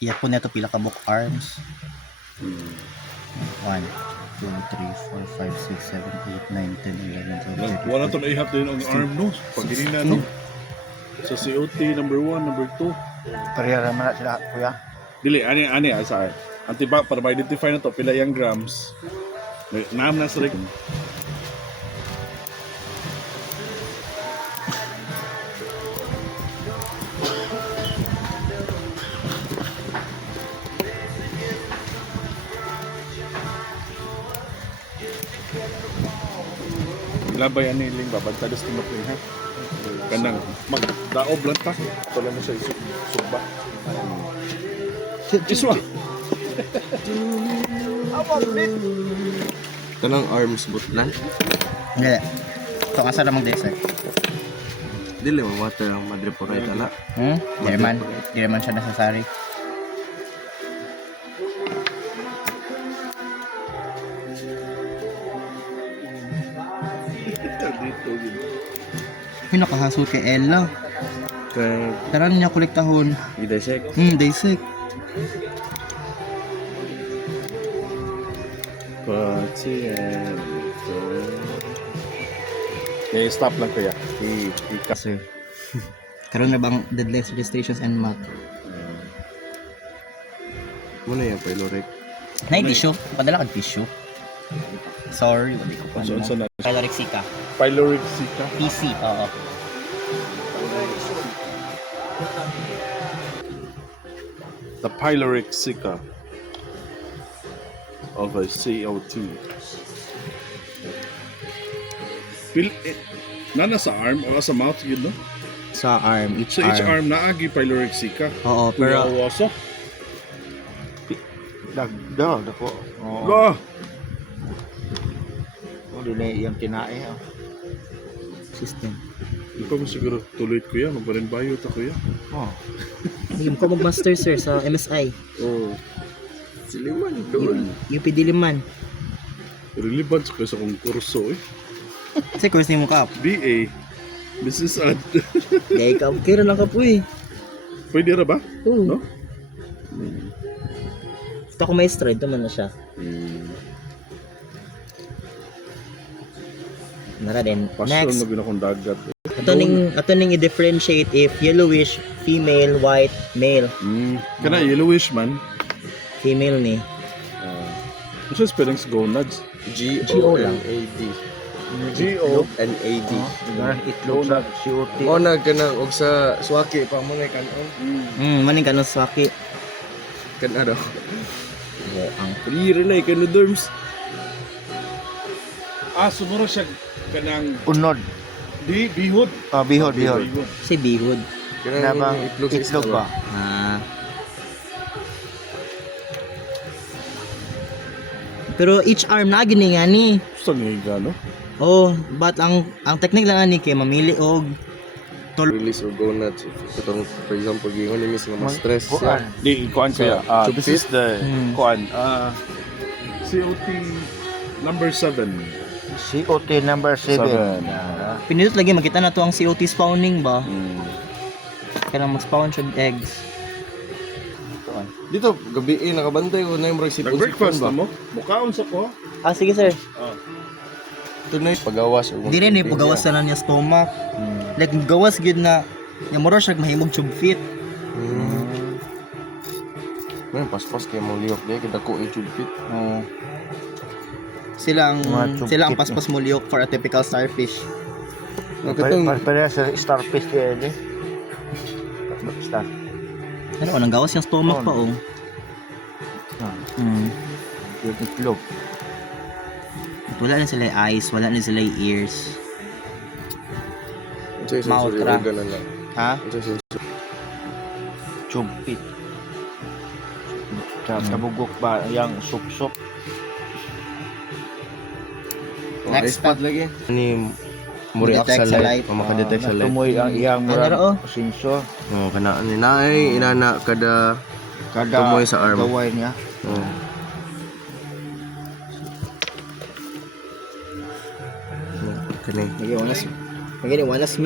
iya po neto pila ka book arms. 1 2 3 4 5 6 7 8 9 10 11 12 Wala to na ihap din ang arm no. Pag ginina no. Sa COT number 1, number 2. Pareha naman na sila, kuya. Dili ani asa. Antiba para ma-identify na to pila yang grams. May naam na sa record. Labay ani ling babagtadas timot ni ha. Kanang magdaob lang ta. Ito lang mo sa sugba. Iswa. Kanang arms butlan. Dili. Ito asa namang desert. Dili mo water ang madre po right ala. Di naman siya nasasari. Dito yun. Yung nakahasol kay Ella. Kay Taran niya kolektahon. i-dissect. Dissect. Pati ito. Okay, stop lang kaya. Sir. Karon na bang deadlines, registrations and math? Muna yung pyloric. Nay tissue, padala kag tissue. Sorry, wala ko pa. Unsa na? Pylorixica. Pylorixica. PC, oo. The pylorixica of a COT. Nana sa arm o sa mouth yun no? Sa arm, Sa each arm naagi pylorixica. Oo, pero Pero Dagdag ako. Oo. Ga! Doon na yung tinae. system. Ikaw mo siguro tuloy kuya, magbarin bayo ta kuya. Oh. Yung ko mag-master sir sa MSI. Oh, Siliman doon. UP Diliman. relevant sa kaysa kong kurso eh. Kasi course ni mo ka. BA, Business Ad. Gaya ka, kira lang ka po eh. Pwede ra ba? Oo. No? Ito ako maestro, ito man na siya. Nara din. Pasyon Next. na ginakong dagat. Ato ning i-differentiate if yellowish, female, white, male. Kana yellowish man. Female ni. Ano siya spellings gonads? G-O-N-A-D. G-O-N-A-D. Itlog sa COT. O na kanang og sa swaki pa mo na kanon. Maning kanong swaki. Kan ano? Ang Lira na ikano dorms. Sumuro siya kanang Unod. bihod. Bihod. si bihod. Kanang Nabang itlog sa itlog ba? Pero each arm na gini nga ni. Gusto nga higa, no? Oh, but ang technique lang ani kay mamili og Release or gonads. Katong for example, gingon ni miss nga mas stress Kuan. siya. Di, kuan kaya. This is the, kuan, COT number 7. COT number 7. pinindot lagi makita na to ang COT spawning ba. Kanang mag-spawn siya eggs. Dito gabi nakabantay ko na yung murag sipon. Nag-breakfast na mo? Bukaon sa ko? Sige sir. Tunay pagawas or Di rin eh, pagawas na niya stomach. Like, gawas gid na, yung mura siya mahimog tube fit. Man paspas kay mo liok day kita ko i-tube fit. Oo. Sila Mga tube ang fit, paspas mo liok for a typical starfish. Katong Pareha sa starfish kaya ni. Star. Ano, nang gawas yung stomach pa, oh. Yung itlog. Wala na sila yung eyes, wala na sila yung ears. say Mouth sensory ra. organ na lang. Ha? Say sensory. Chumpit. Tabugok ba yang sup-sup? Next spot lagi. Ni mo react Detect sa sa light, light. makadetect sa light. Tumoy ang iyang Ano ra, oh? sensor. Oh, kana ni naay inana kada tumoy sa arm. Gaway niya. Oh. Kani. Lagi wanas